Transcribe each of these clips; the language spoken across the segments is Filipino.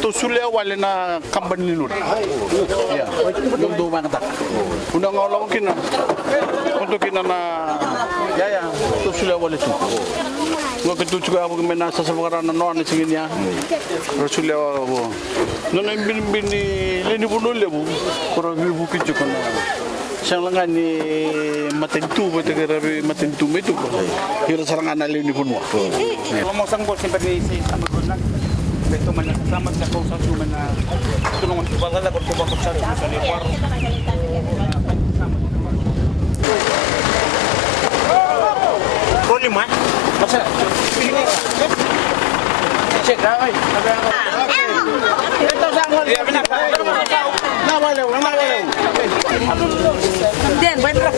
Tusulia wale na kamban linur. Ya, yung duma kata. Unang ngolaw kina. Untuk kina na ya tusulia wale tu. Ngo ketu juga aku menasa sekarang non singinya. Tusulia wo. Nona bin leni bunul lebu. Koro bibu kicu kana. Siang lengan ni matentu betul ke matentu metu. Hira sarangan leni bunwa. Ngomong sanggol simpati si sanggol lang. Beto man salamat sa kausa suman na tulungan ko bala ko ko sa liwar. Problema? Masa? Cek ay. Ito sa ngol. Nawala. Den, vai para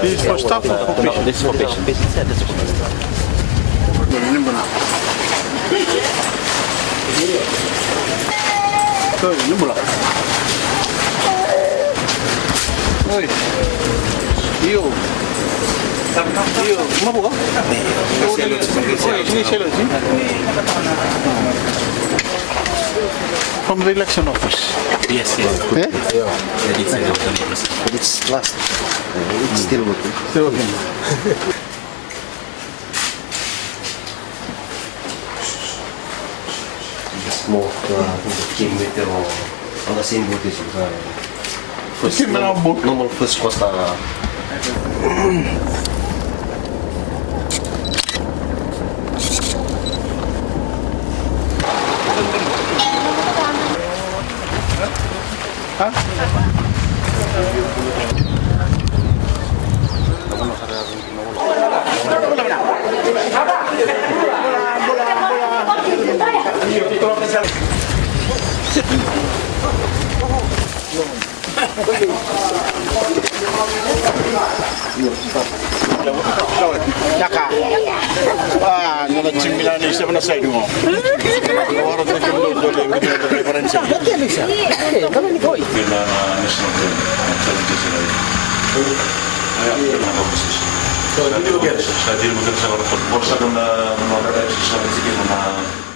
This is for staff or for patient? This is for patient. Patient said this is for staff. Iyo, mabo ka? From the election office. Yes. Eh? But it's last. It's still working. Still okay. The smoke came with on the same voltage. Came around both. Normal first cost. Naka. Nala cimilani siya na sa inyo. Kawaran na kung doon may referensya. Saya tidak bekerja sama orang, saya tidak bekerja sama orang. Saya tidak bekerja sama orang.